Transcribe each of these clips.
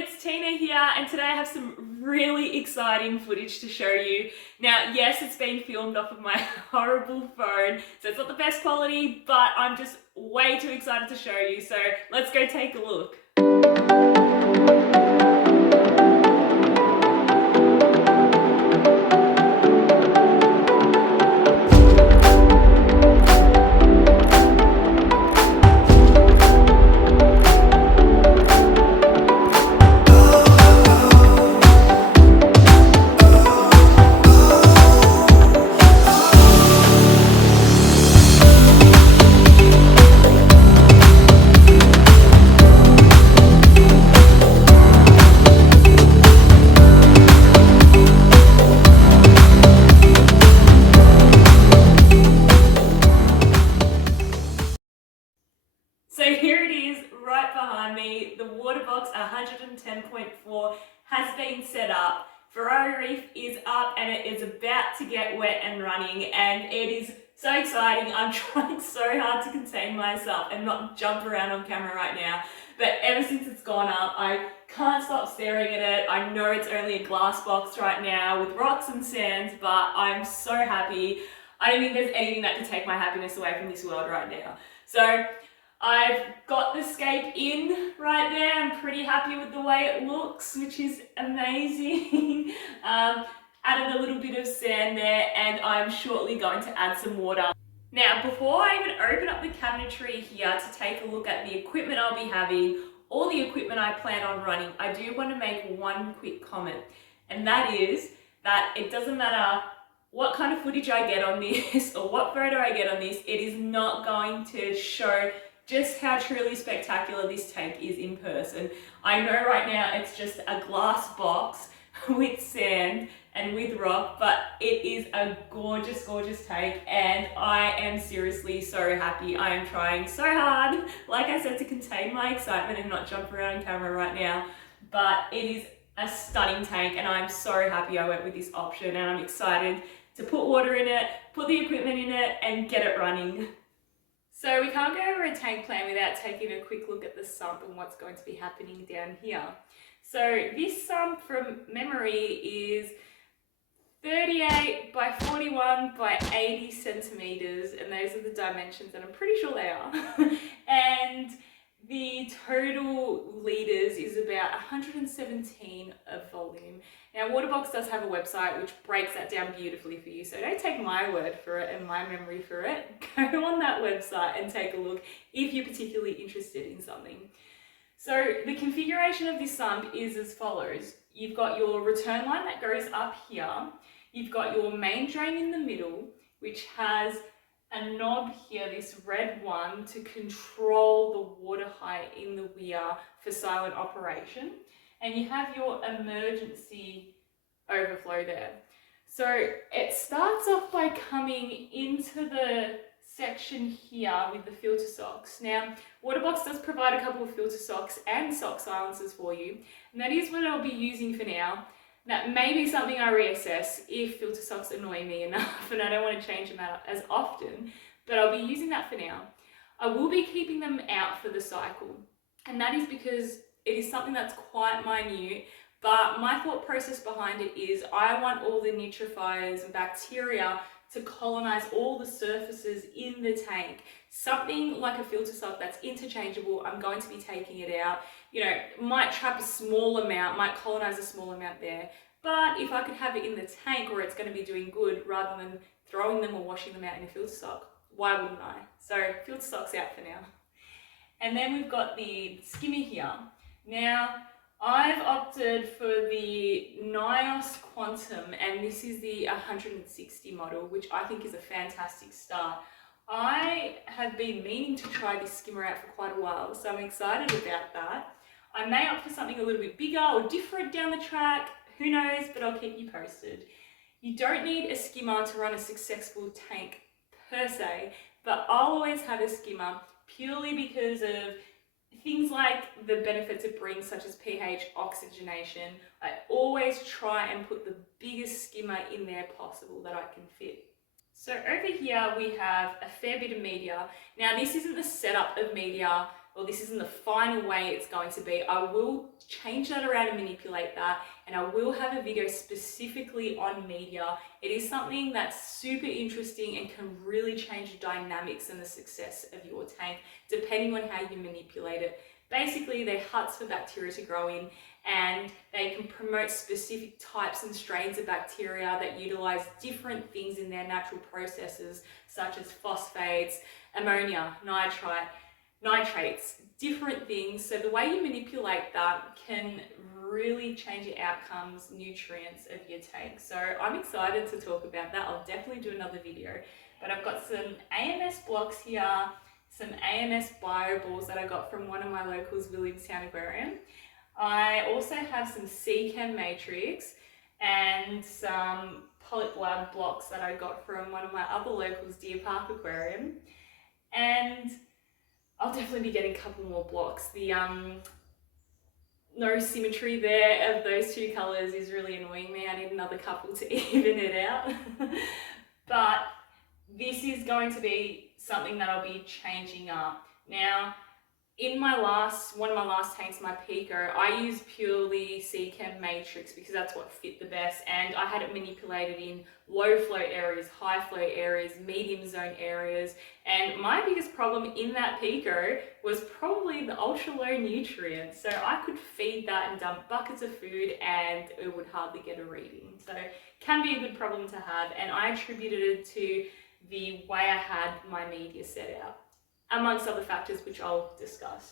it's Tina here, and today I have some really exciting footage to show you. Now, yes, it's been filmed off of my horrible phone, so it's not the best quality, but I'm just way too excited to show you, so let's go take a look. So here it is, right behind me. The Waterbox 110.4 has been set up. Ferrari Reef is up and it is about to get wet and running, and it is so exciting. I'm trying so hard to contain myself and not jump around on camera right now. But ever since it's gone up, I can't stop staring at it. I know it's only a glass box right now with rocks and sands, but I'm so happy. I don't think there's anything that can take my happiness away from this world right now. So I've got the scape in right there. I'm pretty happy with the way it looks, which is amazing. Added a little bit of sand there, and I'm shortly going to add some water. Now, before I even open up the cabinetry here to take a look at the equipment I'll be having, or the equipment I plan on running, I do want to make one quick comment, and that is that it doesn't matter what kind of footage I get on this or what photo I get on this, it is not going to show just how truly spectacular this tank is in person. I know right now it's just a glass box with sand and with rock, but it is a gorgeous, gorgeous tank, and I am seriously so happy. I am trying so hard, like I said, to contain my excitement and not jump around on camera right now, but it is a stunning tank, and I'm so happy I went with this option, and I'm excited to put water in it, put the equipment in it, and get it running. So we can't go over a tank plan without taking a quick look at the sump and what's going to be happening down here. So this sump from memory is 38 by 41 by 80 centimeters, and those are the dimensions, and I'm pretty sure they are. And the total litres is about 117 of volume. Now, Waterbox does have a website which breaks that down beautifully for you, so don't take my word for it and my memory for it. Go on that website and take a look if you're particularly interested in something. So the configuration of this sump is as follows. You've got your return line that goes up here. You've got your main drain in the middle, which has a knob here, this red one, to control the water height in the weir for silent operation. And you have your emergency overflow there. So it starts off by coming into the section here with the filter socks. Now, Waterbox does provide a couple of filter socks and sock silencers for you, and that is what I'll be using for now. That may be something I reassess if filter socks annoy me enough and I don't want to change them out as often, but I'll be using that for now. I will be keeping them out for the cycle, and that is because it is something that's quite minute, but my thought process behind it is I want all the nitrifiers and bacteria to colonize all the surfaces in the tank. Something like a filter sock that's interchangeable, I'm going to be taking it out. You know, might trap a small amount, might colonize a small amount there, but if I could have it in the tank where it's going to be doing good rather than throwing them or washing them out in a filter sock, why wouldn't I? So filter socks out for now. And then we've got the skimmer here. Now, I've opted for the NIOS Quantum, and this is the 160 model, which I think is a fantastic start. I have been meaning to try this skimmer out for quite a while, so I'm excited about that. I may opt for something a little bit bigger or different down the track, who knows, but I'll keep you posted. You don't need a skimmer to run a successful tank per se, but I'll always have a skimmer purely because of things like the benefits it brings, such as pH, oxygenation. I always try and put the biggest skimmer in there possible that I can fit. So over here we have a fair bit of media. Now, this isn't the setup of media or this isn't the final way it's going to be, I will change that around and manipulate that, and I will have a video specifically on media. It is something that's super interesting and can really change the dynamics and the success of your tank depending on how you manipulate it. Basically, they're huts for bacteria to grow in, and they can promote specific types and strains of bacteria that utilize different things in their natural processes, such as phosphates, ammonia, nitrates, different things. So the way you manipulate that can really change the outcomes, nutrients of your tank. So I'm excited to talk about that. I'll definitely do another video. But I've got some AMS blocks here, some AMS bio balls that I got from one of my locals, Williamstown Aquarium. I also have some Chem Matrix and some Polyp Lab blocks that I got from one of my other locals, Deer Park Aquarium. And I'll definitely be getting a couple more blocks. The no symmetry there of those two colours is really annoying me. I need another couple to even it out. But this is going to be something that I'll be changing up. Now, in one of my last tanks, my Pico, I used purely Chem Matrix because that's what fit the best, and I had it manipulated in low flow areas, high flow areas, medium zone areas, and my biggest problem in that Pico was probably the ultra low nutrients. So I could feed that and dump buckets of food and it would hardly get a reading. So can be a good problem to have, and I attributed it to the way I had my media set out, amongst other factors which I'll discuss.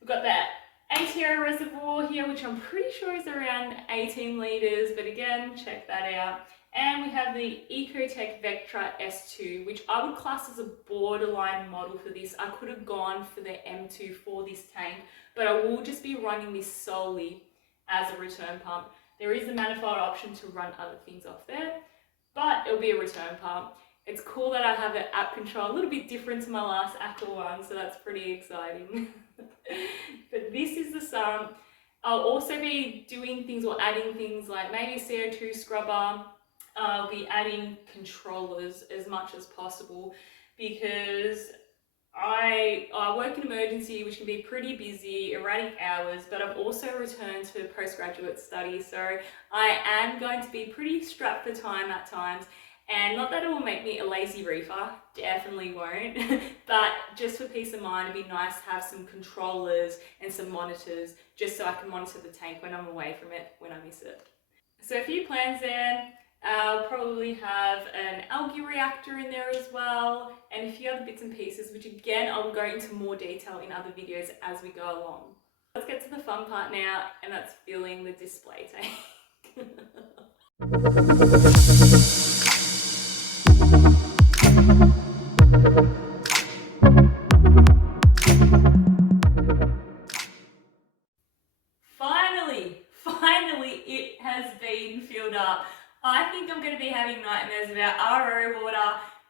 We've got that ATO reservoir here, which I'm pretty sure is around 18 litres, but again, check that out. And we have the Ecotech Vectra S2, which I would class as a borderline model for this. I could have gone for the M2 for this tank, but I will just be running this solely as a return pump. There is a manifold option to run other things off there, but it'll be a return pump. It's cool that I have an app control, a little bit different to my last Aqua one, so that's pretty exciting. But this is the Sump. I'll also be doing things or adding things like maybe CO2 scrubber. I'll be adding controllers as much as possible because I work in emergency, which can be pretty busy, erratic hours, but I've also returned to postgraduate study, so I am going to be pretty strapped for time at times. And not that it will make me a lazy reefer, definitely won't, but just for peace of mind, it'd be nice to have some controllers and some monitors just so I can monitor the tank when I'm away from it, when I miss it. So a few plans there. I'll probably have an algae reactor in there as well, and a few other bits and pieces, which again, I'll go into more detail in other videos as we go along. Let's get to the fun part now, and that's filling the display tank. Finally, it has been filled up. I think I'm going to be having nightmares about RO water,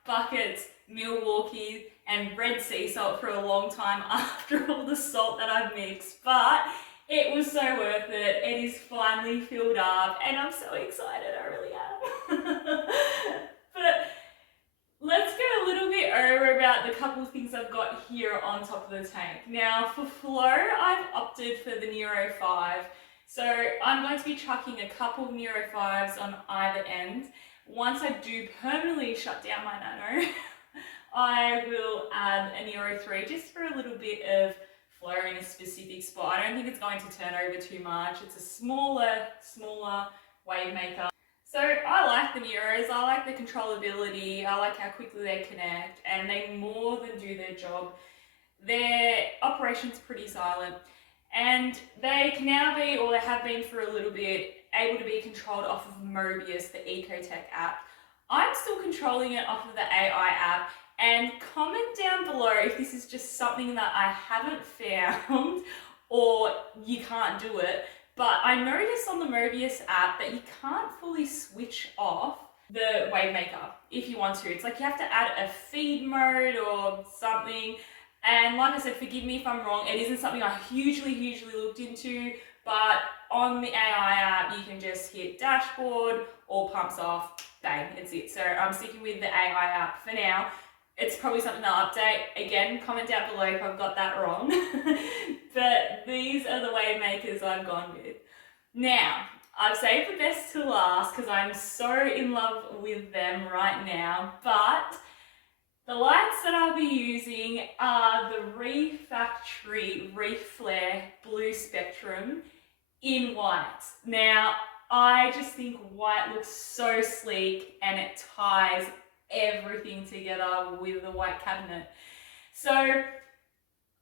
buckets, Milwaukee, and red sea salt for a long time after all the salt that I've mixed, but it was so worth it. It is finally filled up, and I'm so excited, I really am. But let's go a little bit over about the couple of things I've got here on top of the tank. Now, for flow, I've opted for the Nero 5. So I'm going to be chucking a couple of Nero 5s on either end. Once I do permanently shut down my Nano, I will add a Nero 3 just for a little bit of flow in a specific spot. I don't think it's going to turn over too much. It's a smaller wave maker. So I like the Neros, I like the controllability, I like how quickly they connect, and they more than do their job. Their operation's pretty silent, and they can now be, or they have been for a little bit, able to be controlled off of Mobius, the Ecotech app. I'm still controlling it off of the AI app, and comment down below if this is just something that I haven't found or you can't do it. But I noticed on the Mobius app that you can't fully switch off the wavemaker if you want to. It's like you have to add a feed mode or something. And like I said, forgive me if I'm wrong, it isn't something I hugely looked into, but on the AI app, you can just hit dashboard, all pumps off, bang, it's it. So I'm sticking with the AI app for now. it's probably something I'll update. Again, comment down below if I've got that wrong. But these are the wave makers I've gone with. Now, I've saved the best to last because I'm so in love with them right now, but the lights that I'll be using are the Refactory Reef Flare Blue Spectrum in white. Now, I just think white looks so sleek and it ties everything together with the white cabinet. So,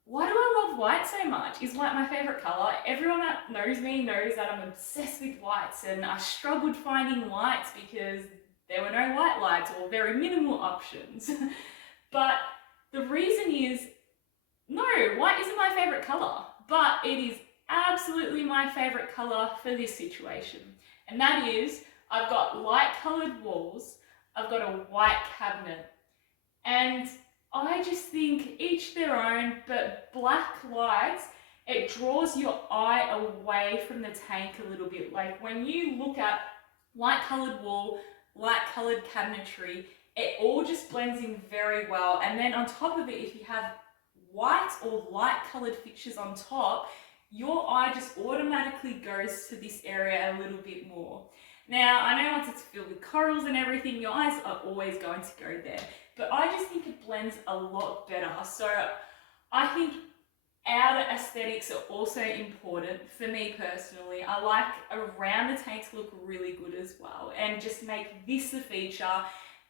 why do I love white so much? Is white my favourite colour? Everyone that knows me knows that I'm obsessed with whites, and I struggled finding whites because there were no white lights or very minimal options. But the reason is, no, white isn't my favourite colour, but it is absolutely my favourite colour for this situation. And that is, I've got light coloured walls, I've got a white cabinet, and I just think each their own, but black lights, it draws your eye away from the tank a little bit. Like when you look at light coloured wall, light coloured cabinetry, it all just blends in very well. And then on top of it, if you have white or light coloured fixtures on top, your eye just automatically goes to this area a little bit more. Now, I know once it's filled with corals and everything, your eyes are always going to go there, but I just think it blends a lot better. So I think outer aesthetics are also important for me personally. I like around the tank to look really good as well and just make this a feature.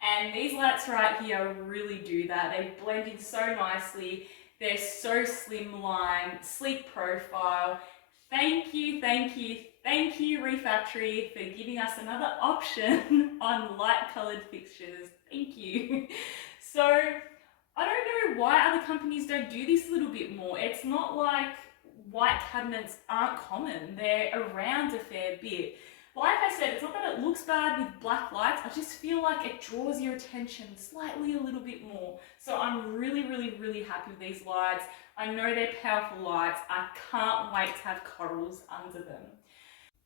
And these lights right here really do that. They blend in so nicely. They're so slimline, sleek profile. Thank you, thank you, thank you Refactory for giving us another option on light coloured fixtures. Thank you. So I don't know why other companies don't do this a little bit more. It's not like white cabinets aren't common. They're around a fair bit. Like I said, it's not that it looks bad with black lights, I just feel like it draws your attention slightly a little bit more. So I'm really happy with these lights. I know they're powerful lights. I can't wait to have corals under them.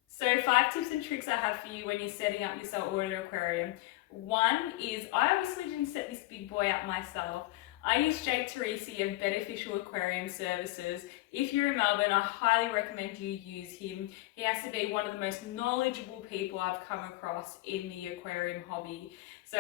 So 5 tips and tricks I have for you when you're setting up your saltwater aquarium. One is, I obviously didn't set this big boy up myself. I use Jake Torrisi of BeneFishial Aquarium Services. If you're in Melbourne, I highly recommend you use him. He has to be one of the most knowledgeable people I've come across in the aquarium hobby. So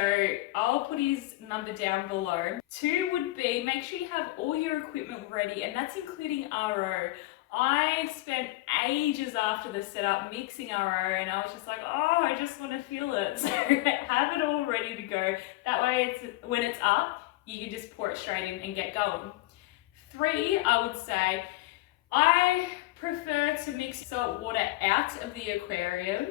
I'll put his number down below. 2 would be, make sure you have all your equipment ready, and that's including RO. I spent ages after the setup mixing RO, and I was just like, oh, I just want to feel it. So have it all ready to go. That way, when it's up, you can just pour it straight in and get going. 3, I would say, I prefer to mix salt water out of the aquarium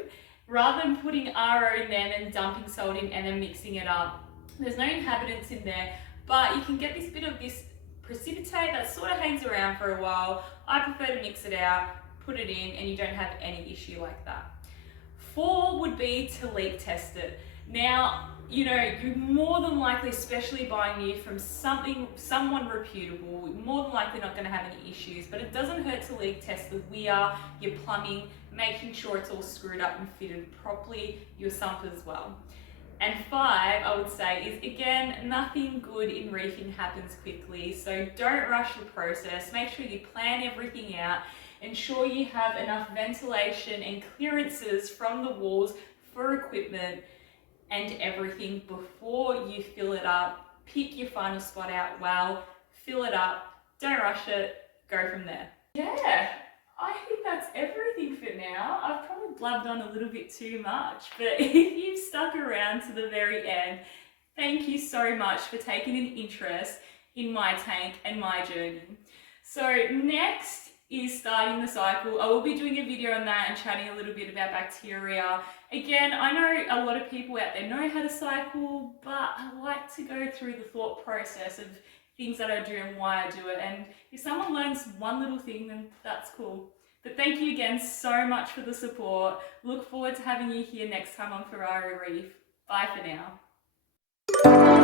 rather than putting RO in there and dumping salt in and then mixing it up. There's no inhabitants in there, but you can get this bit of this precipitate that sort of hangs around for a while. I prefer to mix it out, put it in, and you don't have any issue like that. 4 would be to leak test it. Now, you know, you're more than likely, especially buying new from someone reputable, more than likely not going to have any issues, but it doesn't hurt to leak test the weir, your plumbing, making sure it's all screwed up and fitted properly, your sump as well. And 5, I would say, is again, nothing good in reefing happens quickly, so don't rush the process. Make sure you plan everything out, ensure you have enough ventilation and clearances from the walls for equipment and everything before you fill it up. Pick your final spot out well, fill it up, don't rush it, go from there. Yeah, I think that's everything for now. I've probably blabbed on a little bit too much, but if you've stuck around to the very end, thank you so much for taking an interest in my tank and my journey. So next is starting the cycle. I will be doing a video on that and chatting a little bit about bacteria. Again, I know a lot of people out there know how to cycle, but I like to go through the thought process of things that I do and why I do it. And if someone learns one little thing, then that's cool. But thank you again so much for the support. Look forward to having you here next time on Ferrari Reef. Bye for now.